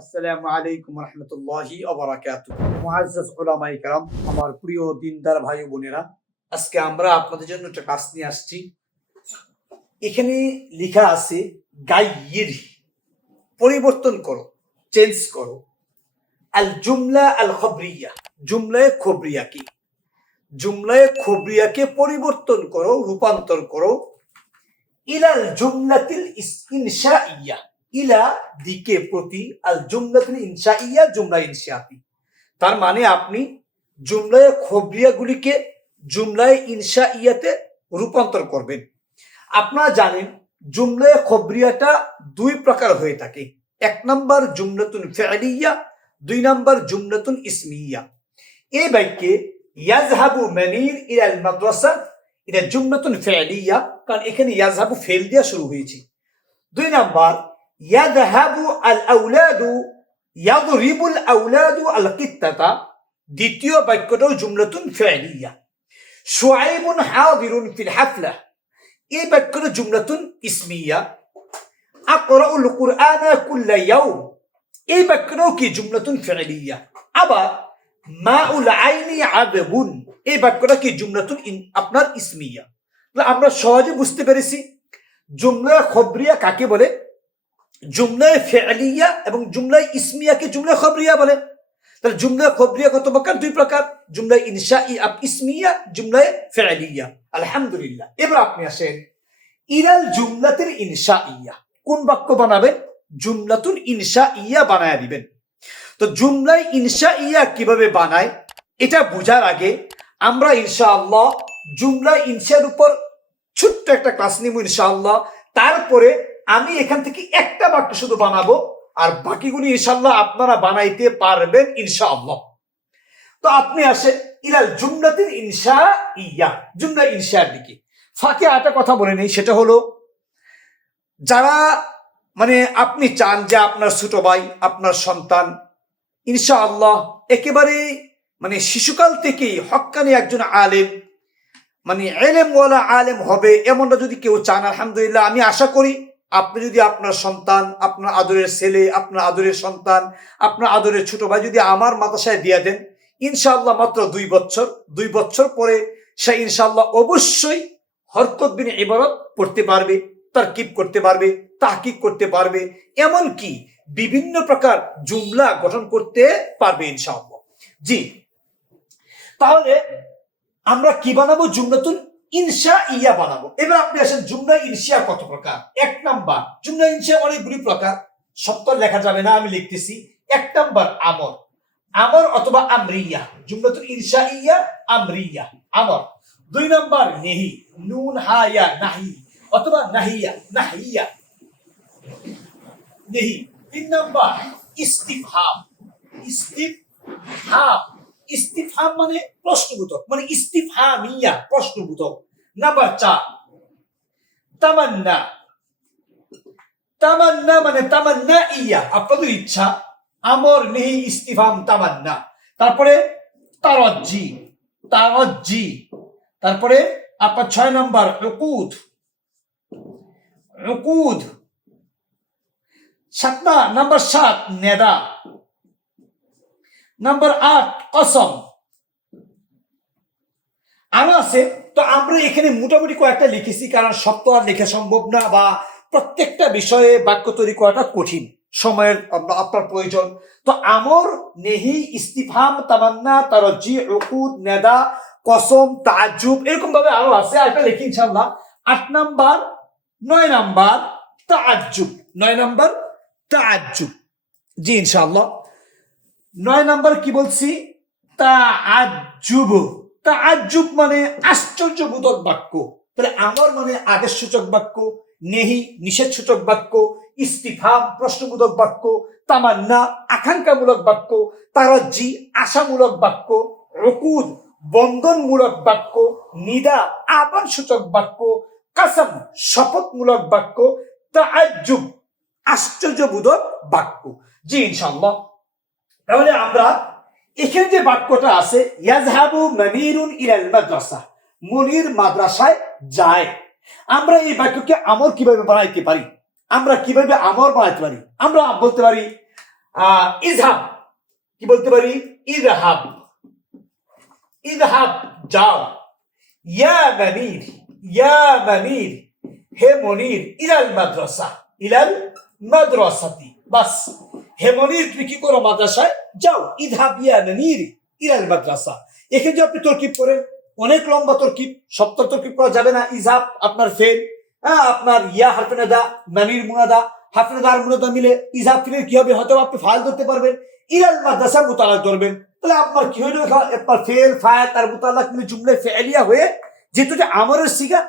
আসসালামু আলাইকুম রহমতুল্লাহি উলামায়ে আমার প্রিয় দিনদার ভাই বোনেরা, আজকে আমরা আপনাদের জন্য একটা ক্লাস নিয়ে আসছি। এখানে লেখা আছে, গাইয়ির, পরিবর্তন করো, চেঞ্জ করো। আল জুমলা আল খবরিয়া, জুমলায় খবরিয়া কি? জুমলায় খবরিয়াকে পরিবর্তন করো, রূপান্তর করো। ইলাল জুমলাতিল ইস- ইনশাইয়া ইলা দিকে প্রতি আল জুমলাতুল ইনশাইয়া জুমলা ইনশাআতি তার মানে আপনি জুমলায় খবরিয়াগুলিকে জুমলায় ইনসা ইয়াতে রূপান্তর করবেন। আপনারা জানেন, জুমলায় খবরিয়াটা দুই প্রকার হয়ে থাকে। এক নম্বর জুমলাতুন ফেলিয়া, দুই নম্বর জুমলাতুন ইসমিয়া। এই বাক্যে ইয়াজহাবু মানির ইলাল মাদ্রাসা, এটা জুমলাতুন ফেলিয়া, কারণ এখানে ইয়াজহাবু ফেল দিয়া শুরু হয়েছে। দুই নাম্বার আউলাদু ইয়াদরিবুল আউলাদু আল কিত্তাতা দ্বিতীয় বাক্যটাও জুমলাতুন ফি'লিয়া। শুআইবুন হাদিরুন ফিল হাফলা এই বাক্যটা জুমলাতুন ইসমিয়া। আকরাউল কুরআনা কুল্লা ইয়াউম এই বাক্যটাও কি? জুমলাতুন ফি'লিয়া। আবার মাউল আইনি আদবুন। এই বাক্যটা কি? জুমলাতুন আপনার ইসমিয়া। আমরা সহজে বুঝতে পেরেছি। জুমলা খবরিয়া কাকে বলে? জুমলায় ফেলিয়া এবং জুমলায় ইসমিয়াকে জুমলা খবরিয়া বলে। তাহলে জুমলা খবরিয়া কত প্রকার? দুই প্রকার। জুমলায় ইনশা ইসমিয়া, জুমলায় ফেলিয়া আলহামদুলিল্লাহ। এবার আপনি আসেন ইরাল জুমলাতের ইনশা ইয়া কোন বাক্য বানাবেন? জুমলাতুন ইনশা ইয়া বানায় দিবেন। তো জুমলায় ইনশা ইয়া কীভাবে বানায়? এটা বোঝার আগে আমরা ইনশাআল্লাহ জুমলা ইনশার উপর ছোট্ট একটা ক্লাস নিব ইনশাআল্লাহ। তারপরে আমি এখান থেকে একটা বাক্য শুধু বানাবো, আর বাকিগুলি ইনশাআল্লাহ আপনারা বানাইতে পারবেন ইনশাআল্লাহ। তো আপনি আসেন ইলাল জুমলাতিন ইনশা ইয়া জুমলা ইনশার দিকে। ফাঁকে একটা কথা বলে নেই, সেটা হলো, যারা মানে আপনি চান যে আপনার ছোট ভাই, আপনার সন্তান, ইনশাআল্লাহ একেবারে মানে শিশুকাল থেকেই হক্কানি একজন আলেম মানে এলেমওয়ালা আলেম হবে, এমনটা যদি কেউ চান, আলহামদুলিল্লাহ, আমি আশা করি আপনি যদি আপনার সন্তান, আপনার আদরের ছেলে, আপনার আদরের সন্তান, আপনার আদরের ছোট ভাই যদি আমার মাতাসায় দিয়ে দেন, ইনশাআল্লাহ মাত্র দুই বছর দুই বছর পরে সে ইনশাআল্লাহ অবশ্যই হরকত বিন ইবারত পড়তে পারবে তার কিপ করতে পারবে, তাহকিক করতে পারবে এমন কি বিভিন্ন প্রকার জুমলা গঠন করতে পারবে ইনশাআল্লাহ। জি, তাহলে আমরা কি বানাবো? জুমলাতুল ইনশা ইয়া বানাবো। এবার আপনি আসেন জুমলা ইনশিয়া কত প্রকার? এক নাম্বার, জুমলা ইনশিয়া অনেকগুলি প্রকার। সত্তর লেখা যাবে না, আমি লিখতেছি। এক নাম্বার, আমর। আমর অথবা আমরিয়া। জুমলাতুল ইনসা ইয়া, আমরিয়া। আমর। দুই নাম্বার, নেহি। নুন, হায়া, নাহি। অথবা নাহিয়া নাহিয়া। নেহি। তিন নাম্বার, ইস্তিফহাম। ইস্তিফহাম। ইস্তিফহাম মানে প্রশ্নবোধক মানে ইস্তিফহামিয়া প্রশ্নবোধক। নাম্বার চার, তামান্না। তামান্না মানে তামান্না ইয়া আপনাদের ইচ্ছা। আমর নেহি ইস্তিফাম তামান্না। তারপরে তারজ্জি তারজ্জি। তারপরে আপনার ছয় নম্বর, উকুদ। উকুদ। সাত নাম্বার সাত, নেদা। নাম্বার আট কসম। আরও আছে, তো আমরা এখানে মোটামুটি কয়েকটা লিখেছি, কারণ সব তো আর লেখা সম্ভব না বা প্রত্যেকটা বিষয়ে বাক্য তৈরি করাটা কঠিন, সময়ের আপনার প্রয়োজন। তো আমর, নেহি ইস্তিফাম তামান্না তারজি উকুদ, নেদা, কসম তাজুব এরকম ভাবে আরও আছে আরেকটা লিখি ইনশাল্লাহ আট নাম্বার, নয় নাম্বার, তাজ্জুব। নয় নাম্বার, তাজ্জুব। জি, ইনশাআল্লাহ। নয় নাম্বার কি বলছি? তা আজুব তা আজুব মানে আশ্চর্যবোধক বাক্য। তাহলে আমার মানে আদেশ সূচক বাক্য, নেহি নিষেধ সূচক বাক্য, ইস্তিফাম প্রশ্নবোধক বাক্য, তামান্না আকাঙ্ক্ষামূলক বাক্য তারাজি আশামূলক বাক্য, রকুদ বন্ধনমূলক বাক্য, নিদা আহ্বান সূচক বাক্য, কাসাম শপথমূলক বাক্য তা তাআজ্জুব আশ্চর্যবোধক বাক্য। জি, ইনশাআল্লাহ। তাহলে আমরা এখানে যে বাক্যটা আছে, ইয়াজহাবু মানিরুন ইলাল মাদ্রাসা, মনির মাদ্রাসায় যায়। আমরা এই বাক্যকে আমর কীভাবে বানাইতে পারি? আমরা কীভাবে আমর বানাইতে পারি? আমরা বলতে পারি ইজহাব। কি বলতে পারি? ইজহাব। ইজহাব, যাও। ইয়া মনির ইয়া মনির হে মনির, ইলাল মাদ্রাসা, ইলাল মাদ্রাসাতি। বাস। হে মনির তুমি কি করো মাদ্রাসায়? যাও ইজহাব ইয়া মনির ইলাল মাদ্রাসা। এখানে যে আপনি তরকিব করেন, অনেক লম্বা তরকিব সত্তর তরকিব করা যাবে না ইজহাব আপনার ফেল হ্যাঁ আপনার ইয়া হারফেনাদা মানির মুনাদা হাফেনাদা আর মুনাদা মিলে ইজহাব ফিলের কি হবে? হয়তো আপনি ফাইল ধরতে পারবেন ইরাল মাদ্রাসা মুতালাক ধরবেন। তাহলে আপনার কি হইল? আপনার ফেল ফায়াত তার মুতালাক মিলে জুমলে ফেলিয়া হয়ে যেহেতু যে আমারের সিগা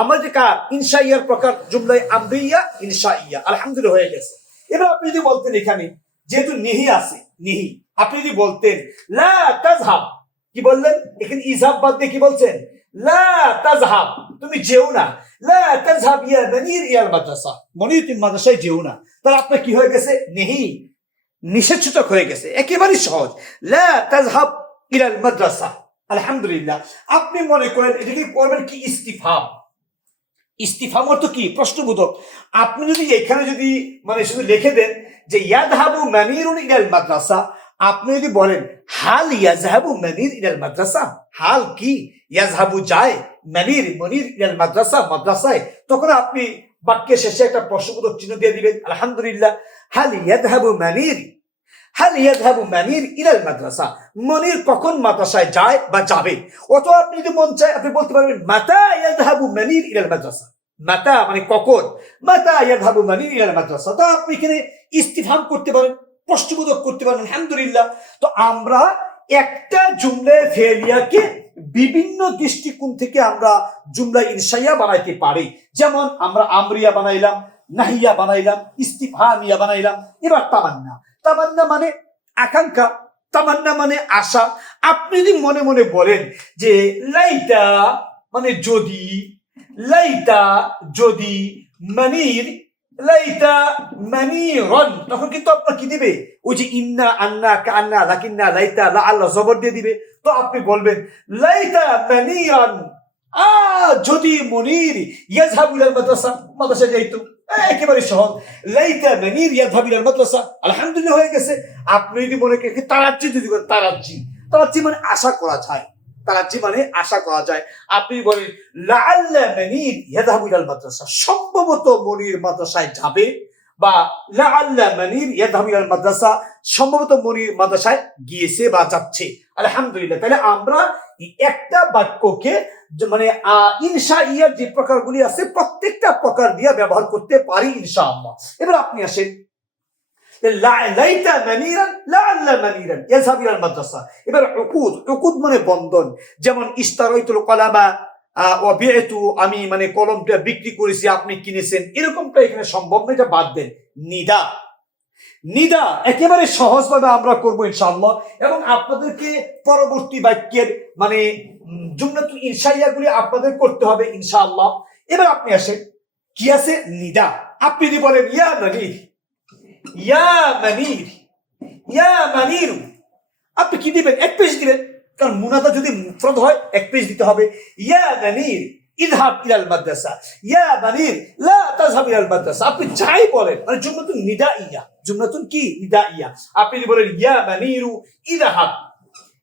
আমার যে কার? ইনশা ইয়ার প্রকার জুমলায় আমরিয়া ইনশা ইয়া আলহামদুলিল্লাহ, হয়ে গেছে। এবার আপনি যদি বলতেন এখানে, যেহেতু নিহি আছে, নিহি, আপনি যদি বলতেন, লা তাজহাব, কি বললেন? এখানে ইজাব বাদ দিয়ে কি বলছেন? লা তাজহাব, তুমি যেও না। লা তাজহাব ইয়া ইয়াল মাদ্রাসা। মনির তুমি মাদ্রাসায় যেও না। তাহলে আপনার কি হয়ে গেছে? নেহি, নিষেধসূচক হয়ে গেছে। একেবারেই সহজ। লা তাজহাব ইলাল মাদ্রাসা। আলহামদুলিল্লাহ। আপনি মনে করেন, এটাকে করবেন কি ইস্তিফাম? ইস্তিফাম অর্থ কি? প্রশ্নবোধক। আপনি যদি এখানে যদি মানে শুধু লিখে দেন যে ইয়াদহাবু মানিরুন ইলাল মাদ্রাসা, আপনি যদি বলেন, হাল ইয়াজহাবু মানির ইলাল মাদ্রাসা? হাল কি? ইয়াজহাবু যায় মানির মনির ইলাল মাদ্রাসা, মাদ্রাসায়। তখন আপনি বাক্যের শেষে একটা প্রশ্নবোধক চিহ্ন দিয়ে দিবেন, আলহামদুলিল্লাহ, হাল ইয়াদহাবু মানির হাল ইয়াদহাবু মানির ইলাল মাদ্রাসা মনির কখন মাদ্রাসায় যায় বা যাবে? অথবা আপনি যদি মন চায়, আপনি বলতে পারবেন, মাতা ইয়াদহাবু মানির ইলাল মাদ্রাসা। মাতা মানে কখন? মাতা ইয়াদহাবু মানির ইলাল মাদ্রাসা। তো আপনি এখানে ইস্তিফাম করতে পারেন, প্রশ্নবোধক করতে পারেন, আলহামদুলিল্লাহ। তো আমরা একটা জুমলে ফেলিয়াকে বিভিন্ন দৃষ্টিকোণ থেকে আমরা জুমলা ইনসাইয়া বানাইতে পারি। যেমন আমরা আমরিয়া বানাইলাম, নাহিয়া বানাইলাম ইস্তিফামিয়া বানাইলাম। এবার তামান্না। তামান্না মানে আকাঙ্ক্ষা, তামান্না মানে আশা। আপনি যদি মনে মনে বলেন যে লাইটা মানে যদি লাইটা যদি মানির লাইটা মানিরন, তখন কিন্তু আপনার কি দিবে? ওই যে ইন্না আন্না কান্না লাকিন্না লাইতা, লা আল্লাহ জবর দিয়ে দিবে। তো আপনি বলবেন, লাইতা মানিরন, আ যদি মনির ইয়াজহাবু ইলাল মাদ্রাসা মাদ্রাসা যাইতো। একেবারে সহজ। লাইতা মানির রিয়াদ ভাবিলার মাদ্রাসা আলহামদুলিল্লাহ হয়ে গেছে। আপনি যদি মনে করেন তারাচ্ছি যদি বলেন তারাচ্ছি তারাচ্ছি মানে আশা করা যায়। তারাচ্ছি মানে আশা করা যায়। আপনি বলেন, লাআল্লা মানির ইয়াযহাবু ইলাল মাদ্রাসা সম্ভবত মনির মাদ্রাসায় যাবে। বা লাআল্লা মানির ইয়াযহাবু ইলাল মাদ্রাসা সম্ভবত মনির মাদ্রাসায় গিয়েছে বা যাচ্ছে। আলহামদুলিল্লাহ, তাহলে আমরা একটা বাক্যকে মানে ইনশা ইয়ার যে প্রকারগুলি আছে, প্রত্যেকটা প্রকার দিয়ে ব্যবহার করতে পারি ইনশাআল্লাহ। এবার আপনি আসেন। এবার মানে বন্ধন। যেমন ইস্তারাইতুল কলামা আহ, বিয়েতু আমি মানে কলমটা বিক্রি করেছি আপনি কিনেছেন। এরকমটা এখানে সম্ভব না এটা বাদ দেন। নিদা। নিদা একেবারে সহজভাবে আমরা করব ইনশাআল্লাহ। এবং আপনাদেরকে পরবর্তী বাক্যের মানে উম, জুমলাতুল ইনশাইয়াগুলি আপনাদের করতে হবে ইনশাআল্লাহ। এবার আপনি আসেন। কি আছে? নিদা। আপনি যদি বলেন ইয়া মানির। ইয়া মানির। ইয়া মানিরু। আপনি কি দিবেন? এক পেজ দিবেন। কারণ মুনাদা যদি মুফরদ হয়, এক পেজ দিতে হবে। ইয়া মানির ইযহাব ইলাল মাদ্রাসা। ইয়া মানির লা তাযহাব ইলাল মাদ্রাসা। আপনি যাই বলেন মানে জুমলাতুন নিদাইয়া। জুমলাতুন কি? নিদাইয়া। আপনি যদি বলেন, ইয়া মানিরু ইযহাব।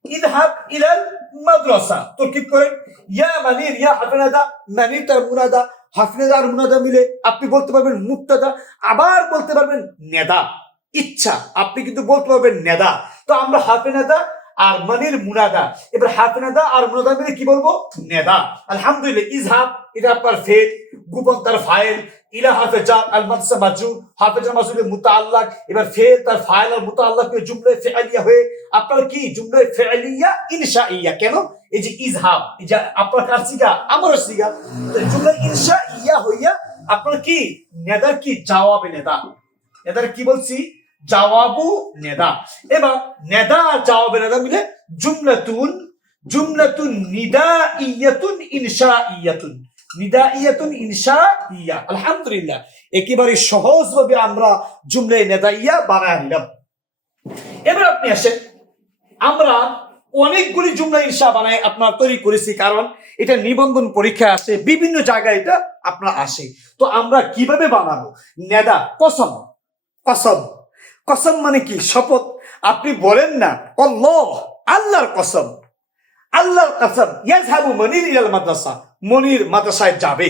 ইযহাব ইলাল মাদ্রাসা। তরকিব করেন, ইয়া বানির, ইয়া হাফনাদা মানির তার মুনাদা, হাফনাদা আর মুনাদা মিলে আপনি বলতে পারবেন মুক্তাদা, আবার বলতে পারবেন নেদা। ইচ্ছা, আপনি কিন্তু বলতে পারবেন নেদা। তো আমরা হাফেনাদা আর মানির মুনাদা। এবার হাফেনাদা আর মুনাদা মিলে কি বলব? নেদা। আলহামদুলিল্লাহ, ইজহাব, এটা আপনার ফেল গোপন তার ফাইল, ইলা হাফেজা আল মাদসা মাজু, হাফেজা মাজুলে মুতাআল্লাক, এবার ফেল তার ফাইল আর মুতাআল্লাক জুমলায় ফিআলিয়া হয়ে আপনার কি? ফিআলিয়া ইনশাইয়া। কেন? এই যে ইজহাব, এই যে আপনার কার আমার সিগা। জুমলা ইনশাইয়া হইয়া আপনার কি? নেদার কি? জবাবে নেদা। নেদার কি বলছি? জবাবু নেদা। এবার নেদা আর জবাবে নেদা মিলে জুমলাতুন জুমলাতুন নিদা ইয়াতুন ইনশা ইয়াতুন নিদা ইয়াতুন ইনশা ইয়া আলহামদুলিল্লাহ, একেবারে সহজভাবে আমরা জুমলে নেদা ইয়া বানায় নিলাম। এবার আপনি আসেন। আমরা অনেকগুলি জুমলা ইনশা বানাই আপনার তৈরি করেছি, কারণ এটা নিবন্ধন পরীক্ষা আসে, বিভিন্ন জায়গায় এটা আপনার আসে। তো আমরা কীভাবে বানাবো? নেদা, কসম কসম। কসম মানে কি? শপথ। আপনি বলেন না অল্লাহ আল্লাহর কসম। আল্লাহর কসম, ইয়াজহাবু মনির ইলাল মাদ্রাসা। মনির মাদ্রাসায় যাবে।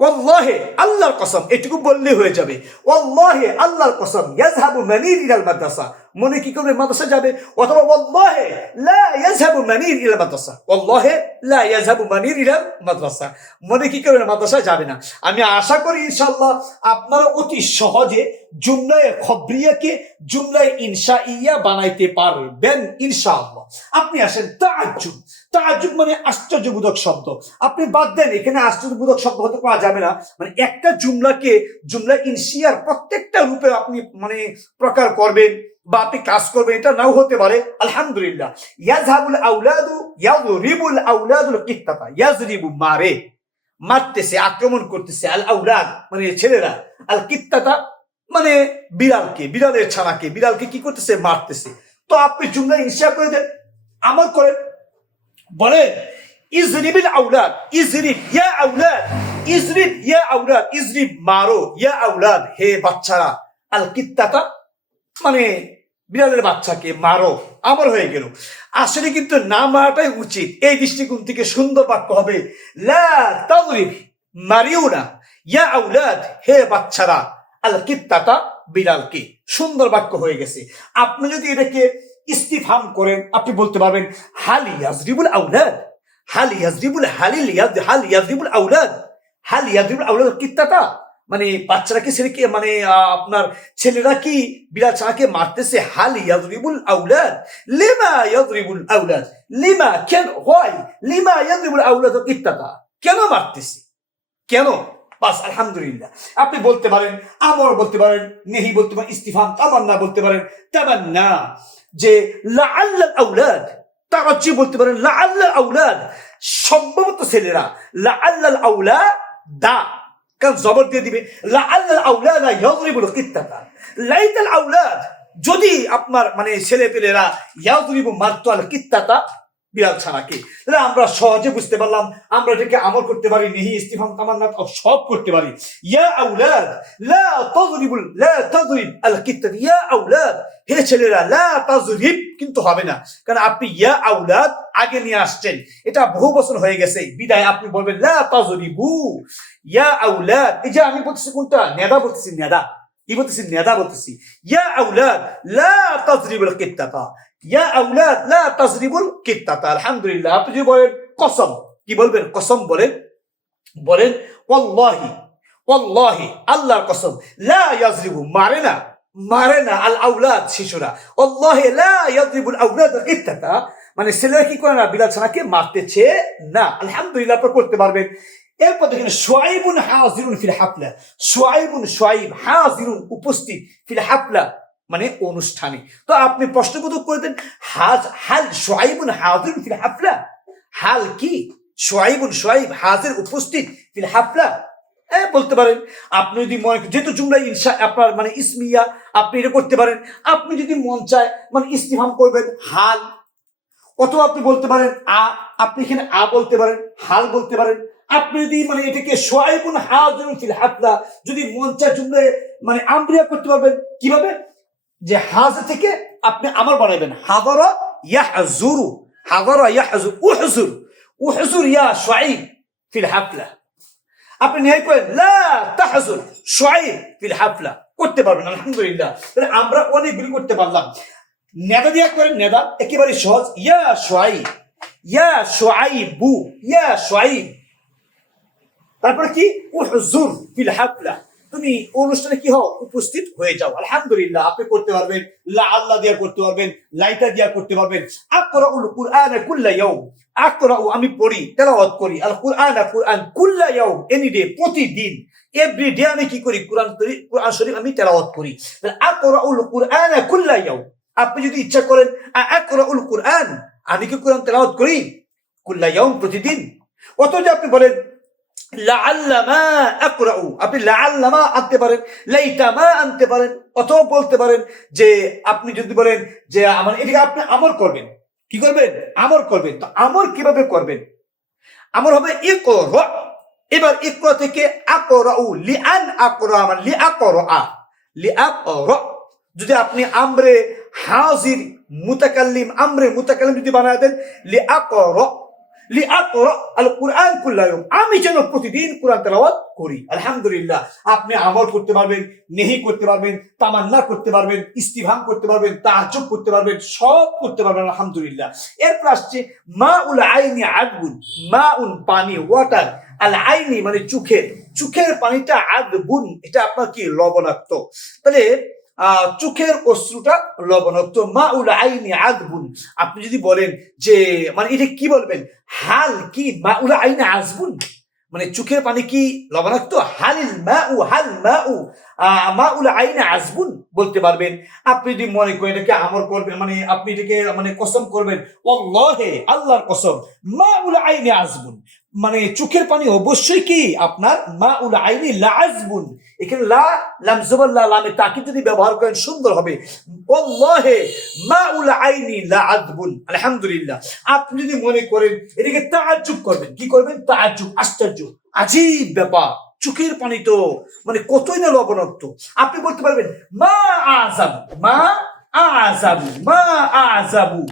ওয়াল্লাহে, আল্লাহর কসম, এটুকু বললে হয়ে যাবে। ওয়াল্লাহে, আল্লাহর কসম, ইয়াজহাবু মনির ইলাল মাদ্রাসা। মনে কি করবে মাদ্রাসা যাবে? অথবা ওয়াল্লাহে লা ইয়াজহাবু মনির ইলাল মাদ্রাসা। ওয়াল্লাহে লা ইয়াজহাবু মনির ইলাল মাদ্রাসা। মনে কি করবে মাদ্রাসা যাবে না? আমি আশা করি ইনশাল্লাহ আপনারা অতি সহজে জুমলায় খবরিয়াকে জুমলায় ইনশাইয়া বানাইতে পারবেন ইনশাআল্লাহ। আপনি আসেন তাজ্জুব তাজ্জুব মানে আশ্চর্যবোধক শব্দ। আপনি বাদ দেন, এখানে আশ্চর্যবোধক শব্দ হতে পারা যাবে না। মানে একটা জুমলাকে জুমলা ইনশিয়ার প্রত্যেকটা রূপে আপনি মানে প্রকার করবেন। বা আপনি কাজ করবেন, এটা নাও হতে পারে। আলহামদুলিল্লাহ। ইয়াজহাবুল আউলাদু ইয়াজরিবুল আউলাদুল কিত্তাতা। মারে, মারতেছে, আক্রমণ করতেছে আল আউলাদ মানে ছেলেরা। আল কিত্তাতা মানে বিড়ালকে, বিড়ালের ছানাকে। বিড়ালকে কি করতেছে? মারতেছে। তো আপনি জুমলা ইনশিয়া করে দেন আমল করেন। বলেন, ইজরিবিল আউলাদ, ইজরিব, ইয়া আউলাদ, ইজরিব, ইয়া আউলাদ, ইজরিব মারো, ইয়া আউলাদ, হে বাচ্চারা। আল কিত্তাতা মানে বিড়ালের বাচ্চাকে মারো, আমার হয়ে গেল। আসলে কিন্তু না মারাটাই উচিত। এই দৃষ্টিকোণ থেকে সুন্দর বাক্য হবে মারিও না ইয়া আউলাদ, হে বাচ্চারা, আল কিত্তাতা বিড়ালকে। সুন্দর বাক্য হয়ে গেছে। আপনি যদি এটাকে ইস্তিফাম করেন, আপনি বলতে পারবেন, হাল ইয়াজরিবুল আউলাদ, হাল ইয়াজরিবুল হালিল হাল ইয়াজরিবুল আউলাদ, হাল ইয়াজরিবুল আউলাদ কিত্তাতা। মানে বাচ্চারা কি ছেলেকে মানে আপনার ছেলেরা কি বিড়াল ছানাকে মারতেছে? হাল ইয়াজরিবুল আউলাদ। লিমা ইয়াজরিবুল আউলাদ। লিমা কেন? হয় লিমা ইয়াজরিবুল আউলাদ কিত্তাতা কেন মারতেছে? কেন? বাস, আলহামদুলিল্লাহ। আপনি বলতে পারেন আমর বলতে পারেন, নেহি বলতে পারেন, ইস্তিফাম, তামান্না বলতে পারেন, তামান্না। যে লা আল্লাহ আউলাদ, তারাজ্জি বলতে পারেন লা আল্লাহ আউলাদ। সম্ভবত ছেলেরা লা আল্লাহ আউলা দা কারণ জবর দিয়ে দিবে লাইতাল আউলাদ যদি আপনার মানে ছেলে পেলেরা ইয়াজরিবু মারতো আল কিত্তাতা বিড়াল ছানাকে তাহলে আমরা সহজে বুঝতে পারলাম, আমরা এটাকে আমল করতে পারি, নিহি, ইস্তিফাম তামান্না সব করতে পারি। ইয়া আউলাদ, লা তাজরিবুল, লা তাজরিব আল কিত্তাত ইয়া আউলাদ, হে ছেলেরা, লা তাজরিব কিন্তু হবে না। কারণ আপনি ইয়া আউলাদ আগে নিয়ে আসছেন। এটা বহু বছর হয়ে গেছে। বিদায় আপনি বলবেন, লা তাজরিবু। ইয়া আউলাদ, এই যে আমি বলতেছি কোনটা? নেদা বলতেছি, নেদা। কি বলতেছি? নেদা বলতেছি। ইয়া আউলাদ, লা তাজরিবুল কিত্তাতা ইয়া আউলাদ, লা তাজরিবুল কিত্তাতা আলহামদুলিল্লাহ, আপনি বলেন কসম, কি বলবেন? কসম বলেন। বলেন, ওয়াল্লাহি ওয়াল্লাহি, আল্লাহর কসম, লা ইয়াজরিবু, মারে না মারে না আল আউলাদ শিশুরা। ওয়াল্লাহি, লা ইয়াজরিবুল আউলাদ কিত্তাতা মানে ছেলেরা কি করে না? বিলাল ছানাকে মারতেছে না। আলহামদুলিল্লাহ আপনি করতে পারবেন। এরপর দেখেন, সোয়াইবুন হাজিরুন ফিল হাফলা। সোয়াইবুন, সোয়াইব হাজিরুন উপস্থিত ফিল হাফলা। মানে অনুষ্ঠানে। তো আপনি প্রশ্নবোধক করে দেন, হাজ, হাল সোয়াইবুন হাজিরুন ফিল হাফলা? হাল কি? সোয়াইবুন সোয়াইব হাজির উপস্থিত ফিল হাফলা? হ্যাঁ বলতে পারেন। আপনি যদি মনে যেহেতু জুমলা ইনসা আপনার মানে ইসমিয়া, আপনি এটা করতে পারেন। আপনি যদি মন চায় মানে ইস্তিফাম করবেন, হাল, অথবা আপনি বলতে পারেন, আ, আপনি এখানে আ বলতে পারেন, হাল বলতে পারেন। আপনি যদি মানে এটাকে সোয়াইবুন হাজিরুন ফিল হাফলা, যদি মন চায় জুমলায় মানে আমরিয়া করতে পারবেন, কীভাবে? যে হাজ থেকে আপনি আমার বানাইবেন। হাদারা ইয়াহজুরু হাদারা ইয়াহজুর উহজুর উহজুর ইয়া সোয়াইব ফিল হাফলা। আপনি নিয়ে করেন, লা তাহজুর সোয়াইব ফিল হাফলা। করতে পারবেন, আলহামদুলিল্লাহ। তাহলে আমরা অনেকগুলি করতে পারলাম। নেদা দিয়া করেন, নেদা একেবারে সহজ। ইয়া সোয়াইব ইয়া সোয়াইবু ইয়া সোয়াইব তারপরে কি? উহজুর ফিল হাফলা। তুমি অনুষ্ঠানে কি হও? উপস্থিত হয়ে যাও। আলহামদুলিল্লাহ, আপনি করতে পারবেন। লা আল্লাহ দিয়া করতে পারবেন লাইটা দিয়া করতে পারবেন। আকরাউল কুরআন কুল্লা ইয়াউম। আকরাউ, আমি পড়ি, তেলাওয়াত করি। আল কুরআন কুরআন কুল্লা ইয়াউম এনি ডে প্রতিদিন। এভরি ডে আমি কি করি? কোরআন কোরআন শরীফ আমি তেলাওয়াত করি। তাহলে আকরাউল কুরআন কুল্লা ইয়াউম। আপনি যদি ইচ্ছা করেন আ- আকরাউল কুরআন, আমি কি কোরআন তেলাওয়াত করি? কুল্লা ইয়াউম প্রতিদিন। অথচ আপনি বলেন আপনি লাআল্লামা আনতে পারেন লাইতামা আনতে পারেন, অথবা বলতে পারেন যে, আপনি যদি বলেন যে, আমার এটাকে আপনি আমর করবেন। কি করবেন? আমর করবেন। তো আমর কীভাবে করবেন? আমর হবে ইকর। এবার ইকর থেকে আকরাউ, লিআন আকরা মানে লিআকরা লিআকরা যদি আপনি আমরে হাজির, মুতাকাল্লিম, আমরে মুতাকাল্লিম যদি বানায় দেন লি আকর লি আল কুরআন কুল্লায়ুম আমি যেন প্রতিদিন কোরআন তেলাওয়াত করি। আলহামদুলিল্লাহ, আপনি আমল করতে পারবেন, নেহি করতে পারবেন, তামান্না করতে পারবেন ইস্তিভাম করতে পারবেন তাজ্জব করতে পারবেন, সব করতে পারবেন, আলহামদুলিল্লাহ। এরপর আসছে মা উল আইনি আদবুন মা উন পানি, ওয়াটার। আল আইনি মানে চোখের। চোখের পানিটা আদবুন, এটা আপনার কি লবণাক্ত? তাহলে চোখের অশ্রুটা লবণাক্ত মা উল আইনি আদবুন আপনি যদি বলেন যে মানে এটা কি বলবেন? হাল কি? মা উল আইনি আজবুন? মানে চোখের পানি কি লবণাক্ত? হালিল মা উ হাল মা উ মা উল আইনে আজবুন বলতে পারবেন। আপনি যদি মনে করেন এটাকে আমর করবেন মানে আপনি এটাকে মানে কসম করবেন অল্লাহে আল্লাহর কসম। মা উল আইনে আজবুন। মানে চোখের পানি অবশ্যই কি আপনার? মা উল আইনি লা আজবুন এখানে লা লাম তাকে যদি ব্যবহার করেন, সুন্দর হবে। অল্লাহে মা উল আইনি লা আজবুন আলহামদুলিল্লাহ। আপনি যদি মনে করেন, এটাকে তাজ্জুব করবেন। কি করবেন? তাজ্জুব আশ্চর্য, আজীব ব্যাপার। চোখের পানি তো মানে কতই না লবণাক্ত। আপনি বলতে পারবেন, মা আজাবু মা আজাবু মা আজাবু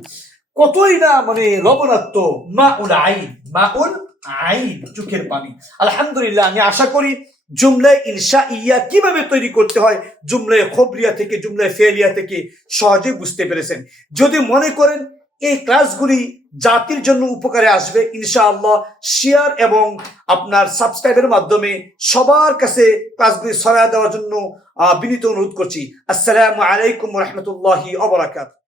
কতই না মানে লবণাক্ত মা উল আইন মা উল আইন, চোখের পানি। আলহামদুলিল্লাহ, আমি আশা করি জুমলায় ইনশা ইয়া কীভাবে তৈরি করতে হয় জুমলায় খবরিয়া থেকে জুমলায় ফেলিয়া থেকে সহজে বুঝতে পেরেছেন। যদি মনে করেন এই ক্লাসগুলি জাতির জন্য উপকারে আসবে, ইনশাআল্লাহ শেয়ার এবং আপনার সাবস্ক্রাইবের মাধ্যমে সবার কাছে ক্লাসগুলি ছড়া দেওয়ার জন্য বিনীত অনুরোধ করছি। আসসালামু আলাইকুম রহমতুল্লাহি অবরাকাত